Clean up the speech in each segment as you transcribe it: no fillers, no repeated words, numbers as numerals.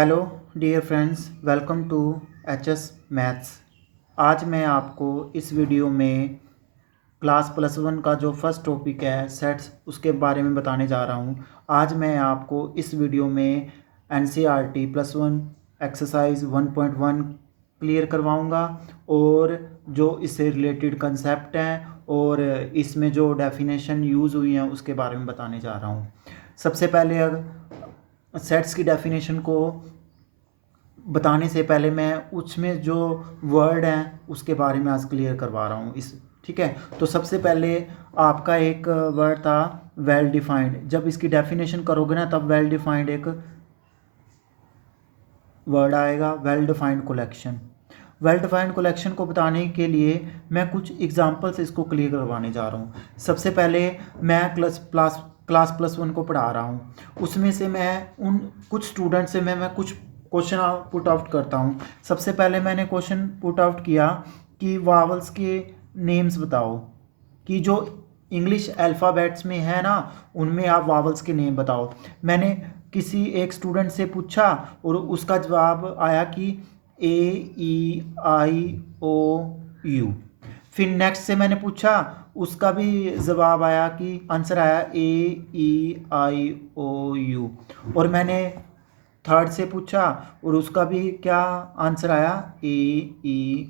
Hello dear friends, welcome to HS maths. आज मैं आपको इस वीडियो में क्लास +1 का जो फर्स्ट टॉपिक है सेट्स, उसके बारे में बताने जा रहा हूँ। आज मैं आपको इस वीडियो में एनसीईआरटी +1 एक्सरसाइज 1.1 क्लियर करवाऊँगा और जो इससे रिलेटेड कंसेप्ट हैं और इसमें जो डेफिनेशन यूज़ हुई हैं उसके बारे में बताने जा रहा हूँ। सबसे पहले अगर सेट्स की डेफिनेशन को बताने से पहले मैं उसमें जो वर्ड हैं उसके बारे में आज क्लियर करवा रहा हूँ ठीक है। तो सबसे पहले आपका एक वर्ड था वेल डिफाइंड। जब इसकी डेफिनेशन करोगे ना तब वेल डिफाइंड एक वर्ड आएगा, well defined collection. Well defined collection को बताने के लिए मैं कुछ एग्जांपल्स इसको क्लियर करवाने जा रहा हूँ। सबसे पहले मैं क्लास +1 को पढ़ा रहा हूँ, उसमें से मैं उन कुछ स्टूडेंट से मैं कुछ क्वेश्चन पुट आउट करता हूँ। सबसे पहले मैंने क्वेश्चन पुट आउट किया कि वावल्स के नेम्स बताओ, कि जो इंग्लिश अल्फ़ाबेट्स में है ना उनमें आप वावल्स के नेम बताओ। मैंने किसी एक स्टूडेंट से पूछा और उसका जवाब आया कि A E I O U। फिर नेक्स्ट से मैंने पूछा, उसका भी जवाब आया कि आंसर आया AEIOU। और मैंने थर्ड से पूछा और उसका भी क्या आंसर आया AEIOU।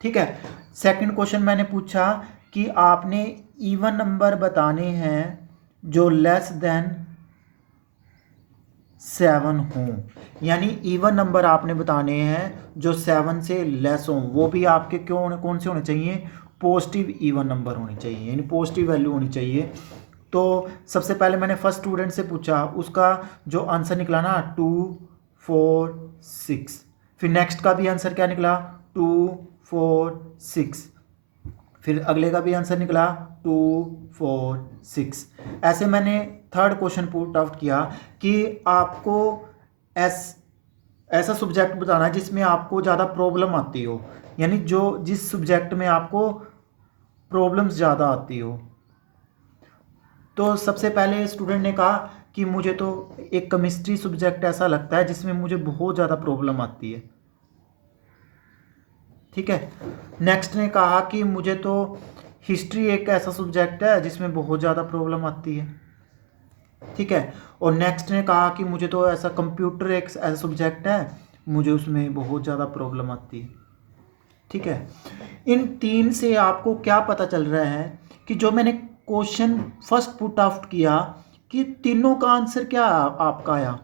ठीक है। सेकंड क्वेश्चन मैंने पूछा कि आपने इवन नंबर बताने हैं जो लेस देन 7 हों, यानी इवन नंबर आपने बताने हैं जो 7 से लेस हों। वो भी आपके कौन से होने चाहिए? पॉजिटिव इवन नंबर होने चाहिए, यानी पॉजिटिव वैल्यू होनी चाहिए। तो सबसे पहले मैंने फर्स्ट स्टूडेंट से पूछा, उसका जो आंसर निकला ना 2 4 6। फिर नेक्स्ट का भी आंसर क्या निकला 2 4 6। फिर अगले का भी आंसर निकला 2 4 6। ऐसे मैंने थर्ड क्वेश्चन पुट आउट किया कि आपको ऐसा सब्जेक्ट बताना है जिसमें आपको ज़्यादा प्रॉब्लम आती हो, यानी जिस सब्जेक्ट में आपको प्रॉब्लम्स ज़्यादा आती हो। तो सबसे पहले स्टूडेंट ने कहा कि मुझे तो एक केमिस्ट्री सब्जेक्ट ऐसा लगता है जिसमें मुझे बहुत ज़्यादा प्रॉब्लम आती है। ठीक है। नेक्स्ट ने कहा कि मुझे तो हिस्ट्री एक ऐसा सब्जेक्ट है जिसमें बहुत ज़्यादा प्रॉब्लम आती है। ठीक है। और नेक्स्ट ने कहा कि मुझे तो ऐसा कंप्यूटर एक ऐसा सब्जेक्ट है, मुझे उसमें बहुत ज़्यादा प्रॉब्लम आती है। ठीक है। इन तीन से आपको क्या पता चल रहा है कि जो मैंने क्वेश्चन फर्स्ट पुट आउट किया कि तीनों का आंसर क्या आपका आया,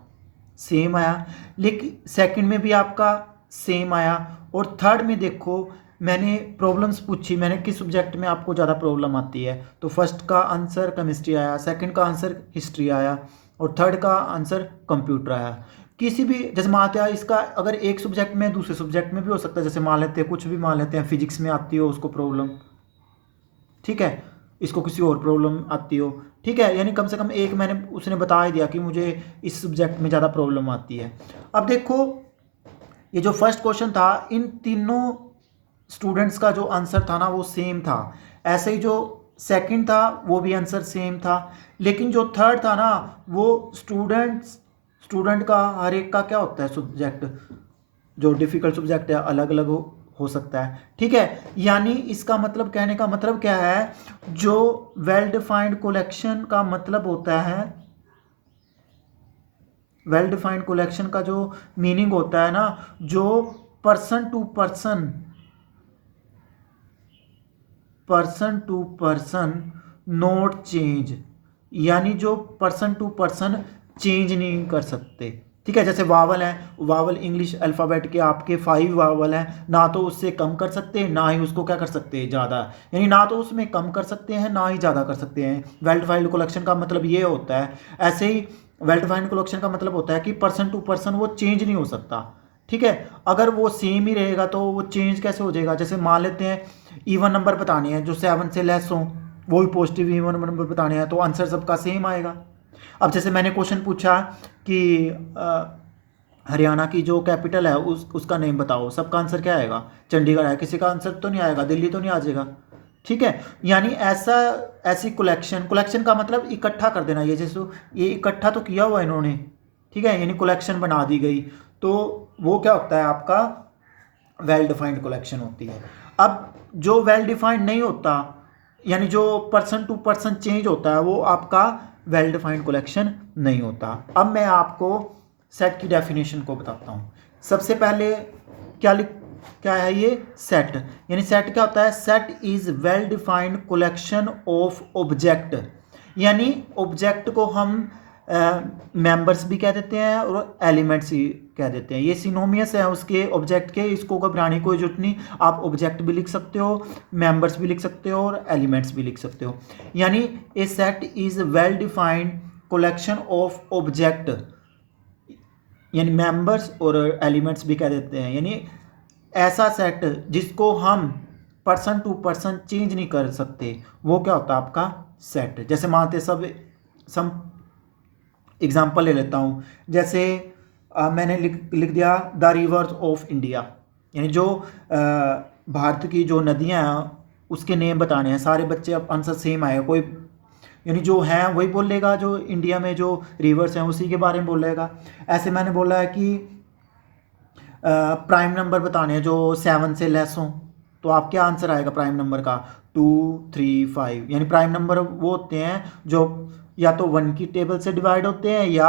सेम आया। लेकिन सेकंड में भी आपका सेम आया और थर्ड में देखो मैंने प्रॉब्लम्स पूछी, मैंने किस सब्जेक्ट में आपको ज़्यादा प्रॉब्लम आती है, तो फर्स्ट का आंसर केमिस्ट्री आया, सेकंड का आंसर हिस्ट्री आया और थर्ड का आंसर कंप्यूटर आया। किसी भी जैसे मान लेते हैं इसका अगर एक सब्जेक्ट में दूसरे सब्जेक्ट में भी हो सकता है, जैसे मान लेते हैं कुछ भी मान लेते हैं फिजिक्स में आती हो उसको प्रॉब्लम, ठीक है, इसको किसी और प्रॉब्लम आती हो। ठीक है, यानी कम से कम एक मैंने उसने बता ही दिया कि मुझे इस सब्जेक्ट में ज़्यादा प्रॉब्लम आती है। अब देखो ये जो फर्स्ट क्वेश्चन था इन तीनों स्टूडेंट्स का जो आंसर था ना वो सेम था। ऐसे ही जो सेकंड था वो भी आंसर सेम था, लेकिन जो थर्ड था ना वो स्टूडेंट का हर एक का क्या होता है सब्जेक्ट, जो डिफ़िकल्ट सब्जेक्ट है अलग अलग हो सकता है। ठीक है, यानी इसका मतलब कहने का मतलब क्या है, जो वेल डिफाइंड कलेक्शन का मतलब होता है, वेल डिफाइंड कलेक्शन का जो मीनिंग होता है ना, जो person to person note change, यानी जो पर्सन टू पर्सन चेंज नहीं कर सकते। ठीक है, जैसे वावल है, वावल इंग्लिश अल्फ़ाबेट के आपके 5 वावल हैं, ना तो उससे कम कर सकते हैं ना ही उसको क्या कर सकते हैं ज़्यादा, यानी ना तो उसमें कम कर सकते हैं ना ही ज़्यादा कर सकते हैं। वेल डिफाइंड कलेक्शन का मतलब ये होता है। ऐसे ही वेल डिफाइंड कलेक्शन का मतलब होता है कि पर्सन टू पर्सन वो चेंज नहीं हो सकता। ठीक है, अगर वो सेम ही रहेगा तो वो चेंज कैसे हो जाएगा? जैसे मान लेते हैं इवन नंबर बताने हैं जो 7 से लेस हो, वो भी पॉजिटिव इवन नंबर बताने हैं, तो आंसर सबका सेम आएगा। अब जैसे मैंने क्वेश्चन पूछा कि हरियाणा की जो कैपिटल है उसका नेम बताओ, सबका आंसर क्या आएगा? चंडीगढ़ है, किसी का आंसर तो नहीं आएगा, दिल्ली तो नहीं आ जाएगा। ठीक है, यानी ऐसी कलेक्शन का मतलब इकट्ठा कर देना। ये जैसे ये इकट्ठा तो किया हुआ इन्होंने, ठीक है, यानी कलेक्शन बना दी गई, तो वो क्या होता है आपका वेल डिफाइंड कलेक्शन होती है। अब जो वेल डिफाइंड नहीं होता, यानी जो पर्सन टू पर्सन चेंज होता है, वो आपका वेल डिफाइंड कलेक्शन नहीं होता। अब मैं आपको सेट की डेफिनेशन को बताता हूँ। सबसे पहले क्या है ये सेट, यानी सेट क्या होता है, set is well defined collection of object, यानी ऑब्जेक्ट को हम मेंबर्स भी कह देते हैं और एलिमेंट्स ही कह देते हैं, ये सिनोनिमस है उसके ऑब्जेक्ट के, इसको घबराने की कोई जरूरत नहीं। आप ऑब्जेक्ट भी लिख सकते हो, मेंबर्स भी लिख सकते हो और एलिमेंट्स भी लिख सकते हो। यानी a set is well defined collection of object, यानी मेंबर्स और एलिमेंट्स भी कह देते हैं, यानी ऐसा सेट जिसको हम पर्सन टू पर्सन चेंज नहीं कर सकते, वो क्या होता है आपका सेट। जैसे मानते सब एग्जाम्पल ले लेता हूँ, जैसे मैंने लिख दिया द रिवर्स ऑफ इंडिया, यानी जो भारत की जो नदियाँ हैं उसके नेम बताने हैं। सारे बच्चे अब आंसर सेम आएगा, कोई यानी जो है वही बोलेगा, जो इंडिया में जो रिवर्स हैं उसी के बारे में बोलेगा। ऐसे मैंने बोला है कि प्राइम नंबर बताने हैं जो 7 से लेस हों, तो आप क्या आंसर आएगा प्राइम नंबर का 2 3 5, यानी प्राइम नंबर वो होते हैं जो या तो 1 की टेबल से डिवाइड होते हैं या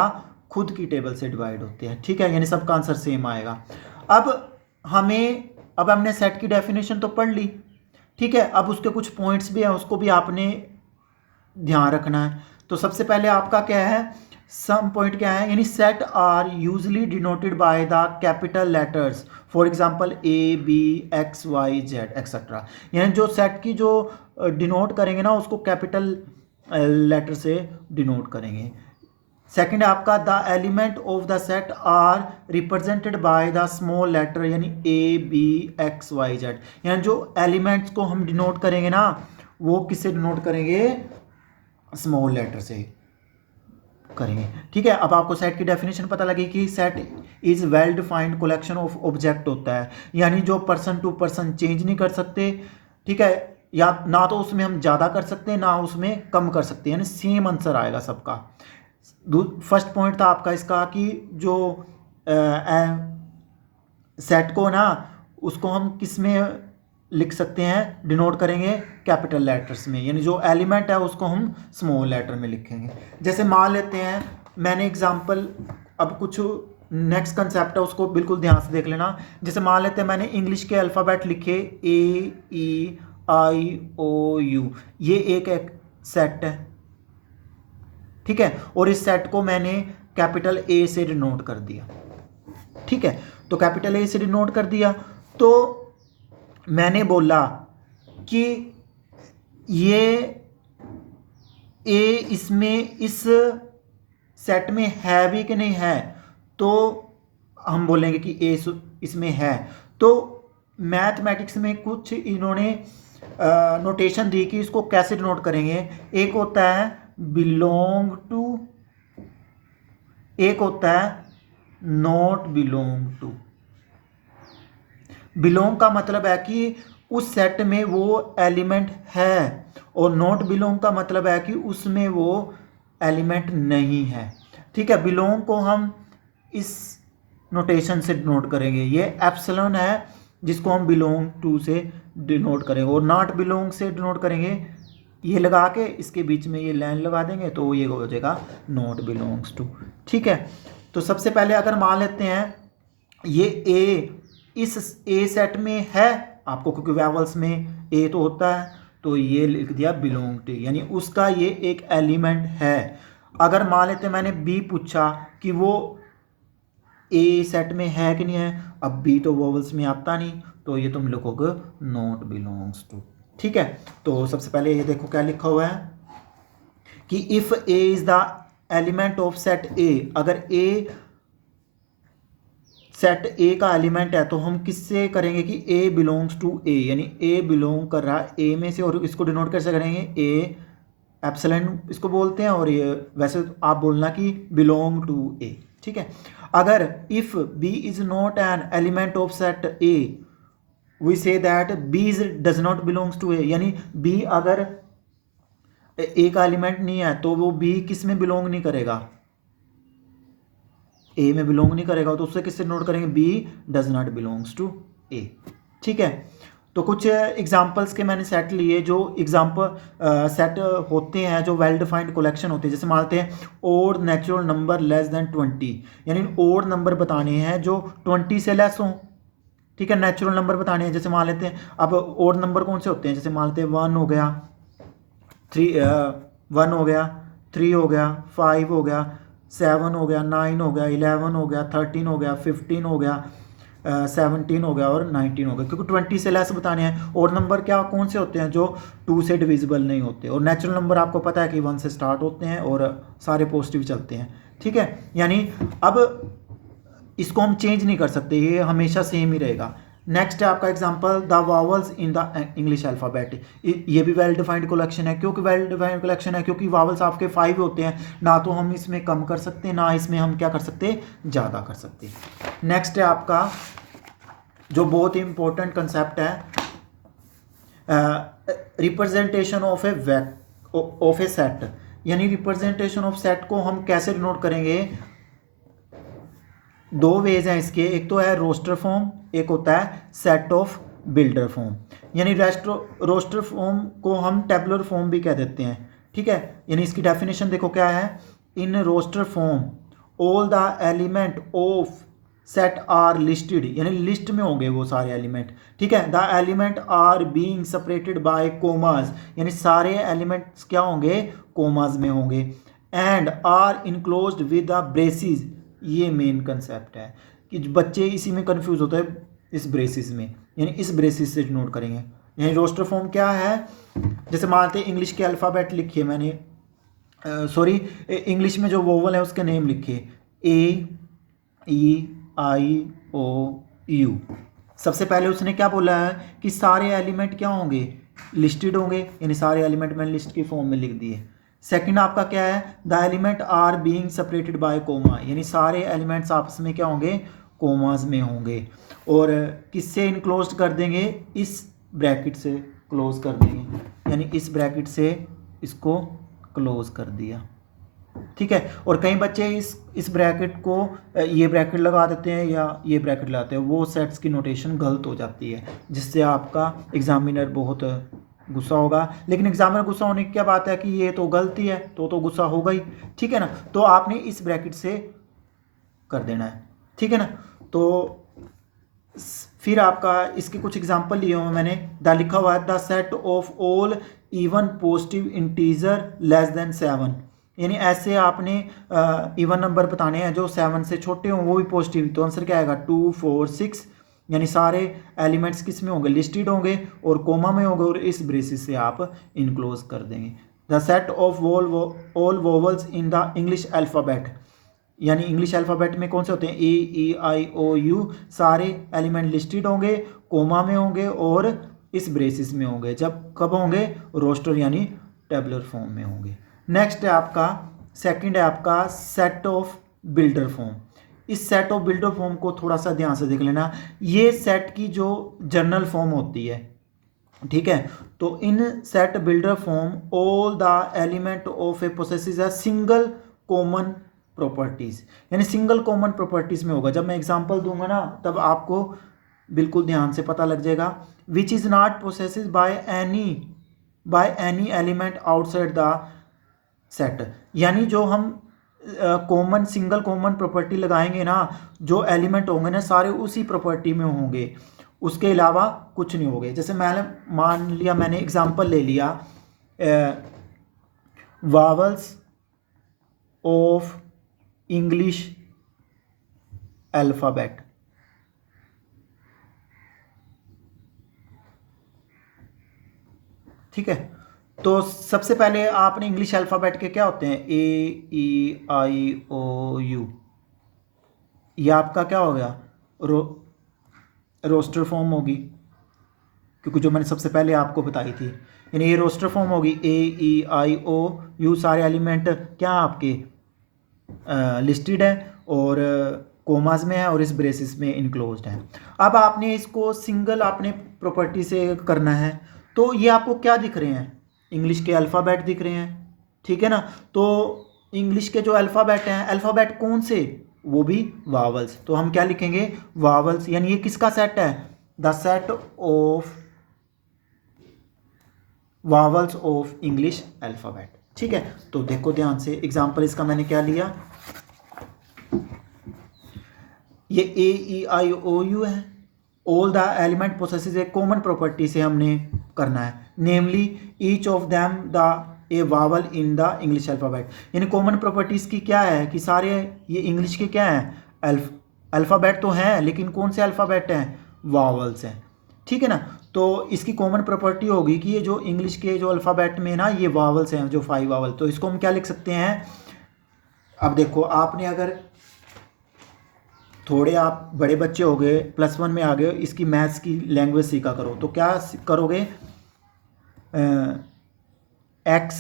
खुद की टेबल से डिवाइड होते हैं, ठीक है, यानी सबका आंसर सेम आएगा। अब हमने सेट की डेफिनेशन तो पढ़ ली, ठीक है, अब उसके कुछ पॉइंट्स भी हैं, उसको भी आपने ध्यान रखना है। तो सबसे पहले आपका क्या है, सम पॉइंट क्या है, यानी set are usually denoted by the capital letters, for example A B x Y Z etcetera, यानी जो सेट की जो डिनोट करेंगे ना उसको कैपिटल लेटर से डिनोट करेंगे। सेकंड है आपका the element of the set are represented by the small letter, यानी a B x Y z, यानी जो एलिमेंट्स को हम डिनोट करेंगे ना वो किससे डिनोट करेंगे, स्मॉल लेटर से करेंगे, ठीक है। अब आपको सेट की डेफिनेशन पता लगी कि set is well defined collection of object होता है, यानी जो पर्सन टू पर्सन चेंज नहीं कर सकते, ठीक है, या ना तो उसमें हम ज़्यादा कर सकते हैं ना उसमें कम कर सकते हैं, यानी सेम आंसर आएगा सबका। फर्स्ट पॉइंट था आपका इसका कि जो सेट को ना उसको हम किस में लिख सकते हैं, डिनोट करेंगे कैपिटल लेटर्स में, यानी जो एलिमेंट है उसको हम स्मॉल लेटर में लिखेंगे। जैसे मान लेते हैं मैंने एग्जांपल, अब कुछ नेक्स्ट कंसेप्ट है उसको बिल्कुल ध्यान से देख लेना। जैसे मान लेते हैं मैंने इंग्लिश के अल्फ़ाबेट लिखे AEIOU, ये एक सेट है, ठीक है, और इस सेट को मैंने कैपिटल A से डिनोट कर दिया, ठीक है, तो कैपिटल A से डिनोट कर दिया, तो मैंने बोला कि ये A इसमें इस सेट में है भी कि नहीं है, तो हम बोलेंगे कि A इसमें है। तो मैथमेटिक्स में कुछ इन्होंने नोटेशन दी कि इसको कैसे डिनोट करेंगे। एक होता है बिलोंग टू, एक होता है नॉट बिलोंग टू। बिलोंग का मतलब है कि उस सेट में वो एलिमेंट है, और नॉट बिलोंग का मतलब है कि उसमें वो एलिमेंट नहीं है, ठीक है। बिलोंग को हम इस नोटेशन से डिनोट करेंगे, ये एप्सिलॉन है जिसको हम बिलोंग टू से डिनोट करेंगे, और नॉट बिलोंग से डिनोट करेंगे ये लगा के, इसके बीच में ये लाइन लगा देंगे तो ये हो जाएगा नॉट बिलोंग्स टू, ठीक है। तो सबसे पहले अगर मान लेते हैं ये ए इस ए सेट में है आपको, क्योंकि वेवल्स में ए तो होता है, तो ये लिख दिया बिलोंग टू, यानी उसका ये एक एलिमेंट है। अगर मान लेते मैंने बी पूछा कि वो ए सेट में है कि नहीं है, अब बी तो वेवल्स में आता नहीं, तो ये तुम लिखोगे नॉट बिलोंग्स टू, ठीक है। तो सबसे पहले ये देखो क्या लिखा हुआ है कि if A is the element of set ए, अगर ए सेट ए का एलिमेंट है तो हम किससे करेंगे कि ए बिलोंग्स टू ए, यानी ए बिलोंग कर रहा है ए में से, और इसको डिनोट कैसे करेंगे, ए एप्सिलॉन इसको बोलते हैं, और ये वैसे आप बोलना कि बिलोंग टू ए, ठीक है। अगर if B is not an element of set A, we say that B is does not belongs to A, यानी बी अगर ए का एलिमेंट नहीं है तो वो बी किस में बिलोंग नहीं करेगा, ए में बिलोंग नहीं करेगा तो उससे किससे नोट करेंगे, B does not belongs to A. ठीक है, तो कुछ एग्जाम्पल्स के मैंने सेट लिए जो एग्जाम्पल सेट होते हैं जो वेल डिफाइंड कलेक्शन होते हैं। जैसे मानते हैं और नेचुरल नंबर लेस देन 20, यानी और नंबर बताने हैं जो 20 से लेस हों। ठीक है, नेचुरल नंबर बताने हैं। जैसे मान लेते हैं, अब और नंबर कौन से होते हैं, जैसे मान लेते हैं 1 हो गया, 1 हो गया, 3 हो गया, 5 हो गया, 7 हो गया, 9 हो गया, 11 हो गया, 13 हो गया, 15 हो गया, 17 हो गया और 19 हो गया, क्योंकि 20 से लेस बताने हैं। और नंबर क्या कौन से होते हैं, जो 2 से डिविजिबल नहीं होते। और नेचुरल नंबर आपको पता है कि 1 से स्टार्ट होते हैं और सारे पॉजिटिव चलते हैं। ठीक है, यानी अब इसको हम चेंज नहीं कर सकते, ये हमेशा सेम ही रहेगा। नेक्स्ट है आपका example, the vowels in the English alphabet. ये भी वेल डिफाइंड कलेक्शन है। क्योंकि वेल डिफाइंड कलेक्शन है क्योंकि वावल्स आपके 5 होते हैं, ना तो हम इसमें कम कर सकते ना इसमें हम क्या कर सकते, ज़्यादा कर सकते। नेक्स्ट है आपका जो बहुत ही इंपॉर्टेंट कंसेप्ट है, रिप्रेजेंटेशन ऑफ ए सेट। यानी रिप्रेजेंटेशन ऑफ सेट को हम कैसे डिनोट करेंगे, 2 वेज हैं इसके। एक तो है रोस्टर फॉर्म, एक होता है सेट ऑफ बिल्डर फॉर्म। यानी रोस्टर फॉर्म को हम टेबुलर फॉर्म भी कह देते हैं। ठीक है, यानी इसकी डेफिनेशन देखो क्या है, in roster form all the element of set are listed, यानी लिस्ट में होंगे वो सारे एलिमेंट। ठीक है, the element are being separated by commas, यानी सारे एलिमेंट्स क्या होंगे, कोमास में होंगे। And are enclosed with the braces, ये मेन कंसेप्ट है कि बच्चे इसी में कंफ्यूज होते हैं, इस ब्रेसिस में, यानी इस ब्रेसिस से नोट करेंगे। यानी रोस्टर फॉर्म क्या है, जैसे मानते हैं इंग्लिश के अल्फ़ाबेट लिखिए मैंने, इंग्लिश में जो वोवल है उसके नेम लिखिए, ए ई आई ओ यू। सबसे पहले उसने क्या बोला है कि सारे एलिमेंट क्या होंगे, लिस्टेड होंगे, यानी सारे एलिमेंट मैंने लिस्ट की फॉर्म में लिख दिए। सेकंड आपका क्या है, the element are being separated by comma, यानी सारे एलिमेंट्स आपस में क्या होंगे, कोमास में होंगे। और किससे इनक्लोज कर देंगे, इस ब्रैकेट से क्लोज कर देंगे, यानी इस ब्रैकेट से इसको क्लोज कर दिया। ठीक है, और कई बच्चे इस ब्रैकेट को ये ब्रैकेट लगा देते हैं या ये ब्रैकेट लगाते हैं, वो सेट्स की नोटेशन गलत हो जाती है, जिससे आपका एग्जामिनर बहुत गुस्सा होगा। लेकिन एग्जामिनर गुस्सा होने की क्या बात है कि ये तो गलती है, तो गुस्सा होगा ही। ठीक है ना, तो आपने इस ब्रैकेट से कर देना है। ठीक है ना, तो फिर आपका इसके कुछ एग्जाम्पल लिए हुए मैंने, द लिखा हुआ है the set of all even positive integer less than 7, यानी ऐसे आपने इवन नंबर बताने हैं जो 7 से छोटे हों, वो भी पॉजिटिव। तो आंसर क्या आएगा, 2 4 6, यानी सारे एलिमेंट्स किस में होंगे, लिस्टेड होंगे और कोमा में होंगे, और इस ब्रेसिस से आप इनक्लोज कर देंगे। The set of all vowels in the English alphabet, यानी इंग्लिश अल्फ़ाबेट में कौन से होते हैं, ए ई आई ओ यू, सारे एलिमेंट लिस्टेड होंगे, कोमा में होंगे और इस ब्रेसिस में होंगे। जब कब होंगे, रोस्टर यानी टेबुलर फॉर्म में होंगे। नेक्स्ट है आपका सेकंड है आपका सेट ऑफ बिल्डर फॉर्म। इस सेट ऑफ बिल्डर फॉर्म को थोड़ा सा ध्यान से देख लेना, ये सेट की जो जनरल फॉर्म होती है। ठीक है, तो in set builder form all the element of A possesses a single common properties, यानी सिंगल कॉमन प्रॉपर्टीज में होगा। जब मैं एग्जांपल दूंगा ना तब आपको बिल्कुल ध्यान से पता लग जाएगा। Which is not possessed by any element outside the set, यानी जो हम कॉमन सिंगल कॉमन प्रॉपर्टी लगाएंगे ना, जो एलिमेंट होंगे ना सारे उसी प्रॉपर्टी में होंगे, उसके अलावा कुछ नहीं होंगे। जैसे मैंने मान लिया, मैंने एग्जांपल ले लिया वावल्स ऑफ इंग्लिश अल्फ़ाबेट। ठीक है, तो सबसे पहले आपने इंग्लिश अल्फ़ाबेट के क्या होते हैं, ए ई आई ओ यू, ये आपका क्या हो गया, रोस्टर फॉर्म होगी, क्योंकि जो मैंने सबसे पहले आपको बताई थी, यानी ये रोस्टर फॉर्म होगी, ए ई आई ओ यू, सारे एलिमेंट क्या आपके लिस्टेड है और कोमास में है और इस ब्रेसिस में इनक्लोज्ड है। अब आपने इसको सिंगल आपने प्रॉपर्टी से करना है, तो ये आपको क्या दिख रहे हैं, इंग्लिश के अल्फ़ाबेट दिख रहे हैं। ठीक है ना, तो इंग्लिश के जो अल्फ़ाबेट हैं, अल्फ़ाबेट कौन से, वो भी वावल्स। तो हम क्या लिखेंगे, वावल्स, यानी ये किसका सेट है, the set of vowels of English alphabet. ठीक है, तो देखो ध्यान से एग्जांपल इसका मैंने क्या लिया, ये a e i o u है, all the element possesses a common property से हमने करना है, namely each of them the a vowel in the English alphabet. यानी कॉमन प्रॉपर्टीज़ की क्या है कि सारे ये इंग्लिश के क्या हैं, अल्फ़ाबेट तो हैं, लेकिन कौन से अल्फ़ाबेट हैं, वावल्स हैं। ठीक है ना, तो इसकी कॉमन प्रॉपर्टी होगी कि ये जो इंग्लिश के जो अल्फ़ाबेट में ना ये वावल्स हैं, जो 5 वावल, तो इसको हम क्या लिख सकते हैं। अब देखो आपने अगर थोड़े आप बड़े बच्चे हो गए, +1 में आ गए, इसकी मैथ्स की लैंग्वेज सीखा करो, तो क्या करोगे, एक्स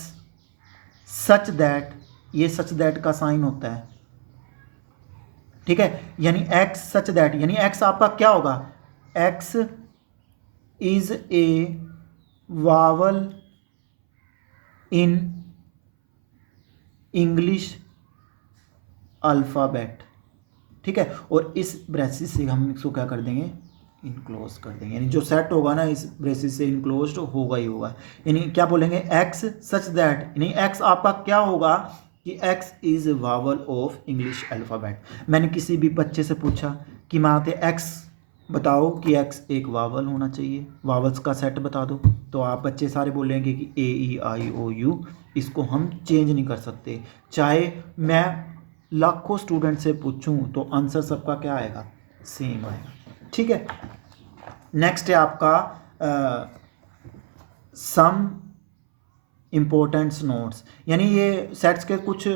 सच दैट, ये सच दैट का साइन होता है। ठीक है, यानी एक्स सच दैट, यानी एक्स आपका क्या होगा, x is a vowel in English alphabet. ठीक है, और इस ब्रेसिस से हम इसको क्या कर देंगे, इनक्लोज कर देंगे, यानी जो सेट होगा ना इस ब्रेसिस से इनक्लोज होगा ही होगा। यानी क्या बोलेंगे, एक्स सच दैट, यानी एक्स आपका क्या होगा कि x is vowel of English alphabet. मैंने किसी भी बच्चे से पूछा कि माते एक्स बताओ कि एक्स एक वावल होना चाहिए, वावल्स का सेट बता दो, तो आप बच्चे सारे बोलेंगे कि ए ई आई ओ यू, इसको हम चेंज नहीं कर सकते। चाहे मैं लाखों स्टूडेंट से पूछूं तो आंसर सबका क्या आएगा, सेम आएगा। ठीक है, नेक्स्ट है आपका सम इम्पोर्टेंट्स नोट्स, यानी ये सेट्स के कुछ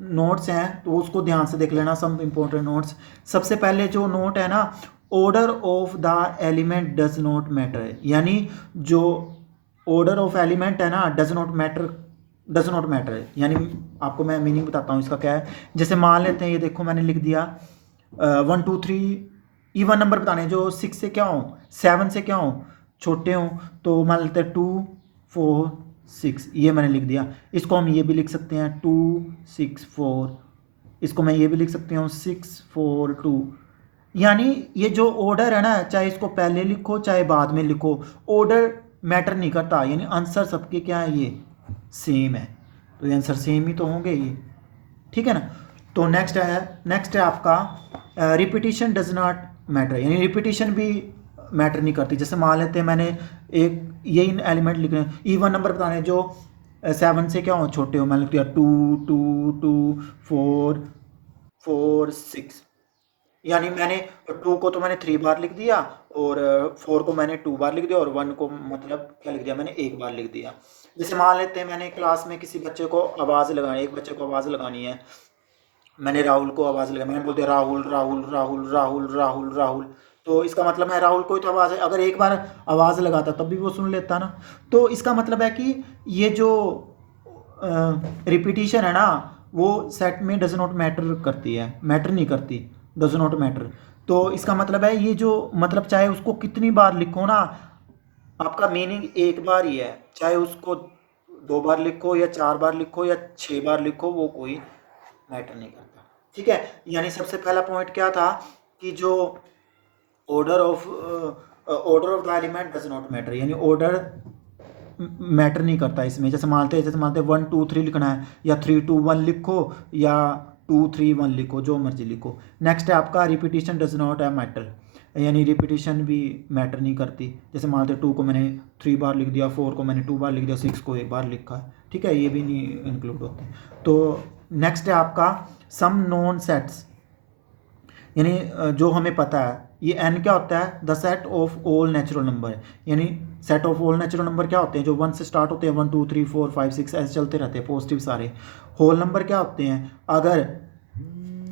नोट्स हैं, तो उसको ध्यान से देख लेना, सम इम्पोर्टेंट नोट्स। सबसे पहले जो नोट है ना, order of the element does not matter, यानी जो ऑर्डर ऑफ एलिमेंट है ना, डज नॉट मैटर, यानी आपको मैं मीनिंग बताता हूँ इसका क्या है। जैसे मान लेते हैं, ये देखो मैंने लिख दिया 1 2 3 इवन नंबर बताने, जो 6 से क्या हो, 7 से क्या हो, छोटे हों, तो मान लेते हैं 2 4 6, ये मैंने लिख दिया। इसको हम ये भी लिख सकते हैं 2 6 4, इसको मैं ये भी लिख सकती हूँ 6 4 2। यानी ये जो ऑर्डर है ना, चाहे इसको पहले लिखो चाहे बाद में लिखो, ऑर्डर मैटर नहीं करता, यानी आंसर सबके क्या है, ये सेम है, तो ये आंसर सेम ही तो होंगे ये। ठीक है ना, तो नेक्स्ट है आपका रिपीटिशन डज नॉट मैटर, यानी रिपीटिशन भी मैटर नहीं करती। जैसे मान लेते हैं मैंने एक यही एलिमेंट लिख रहे हैं, इवन नंबर बताने हैं, जो 7 से क्या हो, छोटे हो, मैंने लिख दिया 2 2 2 4 4 6, यानी मैंने 2 को तो मैंने 3 बार लिख दिया, और 4 को मैंने 2 बार लिख दिया, और 1 को मतलब क्या लिख दिया, मैंने 1 बार लिख दिया। जैसे मान लेते हैं मैंने क्लास में किसी बच्चे को आवाज़ लगानी, एक बच्चे को आवाज़ लगानी है, मैंने राहुल को आवाज़ लगाई, मैंने बोल दिया राहुल राहुल राहुल राहुल राहुल राहुल, तो इसका मतलब है राहुल को ही तो आवाज़ है, अगर एक बार आवाज़ लगाता तब भी वो सुन लेता ना। तो इसका मतलब है कि ये जो रिपीटिशन है ना, वो सेट में डज नॉट मैटर करती है, मैटर नहीं करती, डज नॉट मैटर। तो इसका मतलब है ये जो मतलब चाहे उसको कितनी बार लिखो ना, आपका मीनिंग एक बार ही है, चाहे उसको 2 बार लिखो या 4 बार लिखो या 6 बार लिखो, वो कोई मैटर नहीं करता। ठीक है, यानी सबसे पहला पॉइंट क्या था कि जो order of the element does not matter, यानी ऑर्डर मैटर नहीं करता इसमें। जैसे मानते 1 2 3 लिखना है, या 3 2 1 लिखो, या 2 3 1 लिखो, जो मर्जी लिखो। नेक्स्ट है आपका रिपीटिशन डज नॉट मैटर, यानी रिपीटिशन भी मैटर नहीं करती। जैसे मानते 2 को मैंने 3 बार लिख दिया, 4 को मैंने 2 बार लिख दिया, 6 को 1 बार लिखा है। ठीक है, ये भी नहीं इंक्लूड होते। तो नेक्स्ट है आपका सम नॉन सेट्स, यानी जो हमें पता है, ये n क्या होता है, the set of all natural number, यानी set of all natural number क्या होते हैं, जो 1 से स्टार्ट होते हैं, 1 2 3 4 5 6 ऐसे चलते रहते हैं, पॉजिटिव सारे। होल नंबर क्या होते हैं, अगर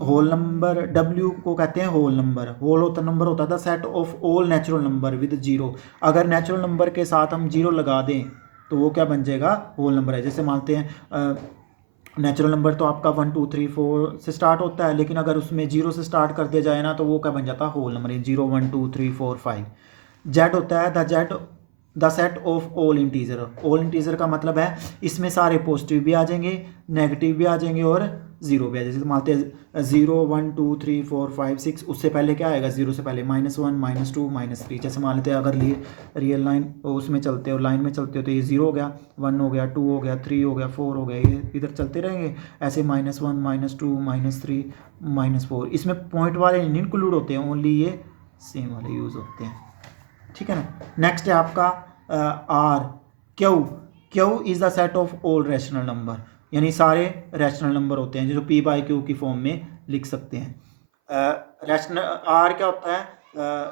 होल नंबर W को कहते हैं होल नंबर, होल होता नंबर होता है the set of all natural number with 0, अगर नेचुरल नंबर के साथ हम 0 लगा दें तो वो क्या बन जाएगा, होल नंबर है। जैसे मानते हैं नेचुरल नंबर तो आपका 1 2 3 4 से स्टार्ट होता है, लेकिन अगर उसमें 0 से स्टार्ट कर दिया जाए ना, तो वो क्या बन जाता है, होल नंबर, 0 1 2 3 4 5। जेड होता है the Z the set of all integer. All integer का मतलब है इसमें सारे पॉजिटिव भी आ जाएंगे, नेगेटिव भी आ जाएंगे और जीरो भी आ जाएंगे। जैसे मानते हैं 0 1 2 3 4 5 6, उससे पहले क्या आएगा, जीरो से पहले -1 -2 -3। जैसे मान लेते हैं अगर लिए रियल लाइन उसमें चलते हो, लाइन में चलते हो, तो ये 0 हो गया, 1 हो गया, 2 हो गया, 3 हो गया, 4 हो गया, ये इधर चलते रहेंगे ऐसे -1 -2 -3 -4। इसमें पॉइंट वाले नहीं इंक्लूड होते हैं, ओनली ये सेम वाले यूज़ होते हैं, ठीक है ना। नेक्स्ट है आपका R Q. Q is the set of all rational number, यानी सारे रैशनल नंबर होते हैं जो पी बाई क्यू की फॉर्म में लिख सकते हैं। रैशनल आर क्या होता है,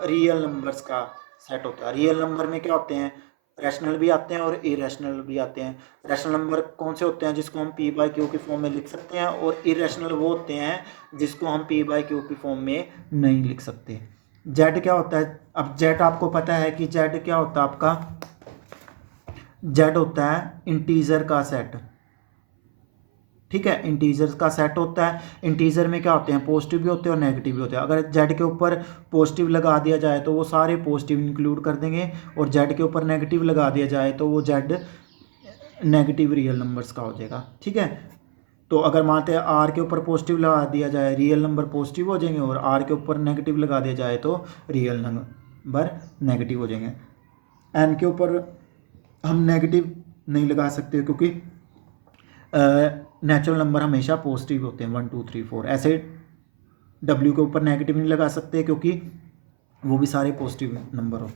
रियल नंबर्स का सेट होता है। रियल नंबर में क्या होते हैं, रैशनल भी आते हैं और इरेशनल भी आते हैं। रैशनल नंबर कौन से होते हैं जिसको हम पी बाई क्यू की फॉर्म में लिख सकते हैं, और इरेशनल वो होते हैं जिसको हम पी बाई क्यू की फॉर्म में नहीं लिख सकते। जेड क्या होता है, अब जेड आपको पता है कि जेड क्या होता है आपका, जेड होता है इंटीजर का सेट, ठीक है, इंटीजर का सेट होता है। इंटीजर में क्या होते हैं, पॉजिटिव भी होते हैं और नेगेटिव भी होते हैं। अगर जेड के ऊपर पॉजिटिव लगा दिया जाए तो वो सारे पॉजिटिव इंक्लूड कर देंगे, और जेड के ऊपर नेगेटिव लगा दिया जाए तो वो जेड नेगेटिव रियल नंबर्स का हो जाएगा, ठीक है। तो अगर मानते हैं आर के ऊपर पॉजिटिव लगा दिया जाए, रियल नंबर पॉजिटिव हो जाएंगे, और आर के ऊपर नेगेटिव लगा दिया जाए तो रियल नंबर नेगेटिव हो जाएंगे। एन के ऊपर हम नेगेटिव नहीं लगा सकते क्योंकि नेचुरल नंबर हमेशा पॉजिटिव होते हैं, 1 2 3 4। ऐसे डब्ल्यू के ऊपर नेगेटिव नहीं लगा सकते क्योंकि वो भी सारे पॉजिटिव नंबर होते हैं।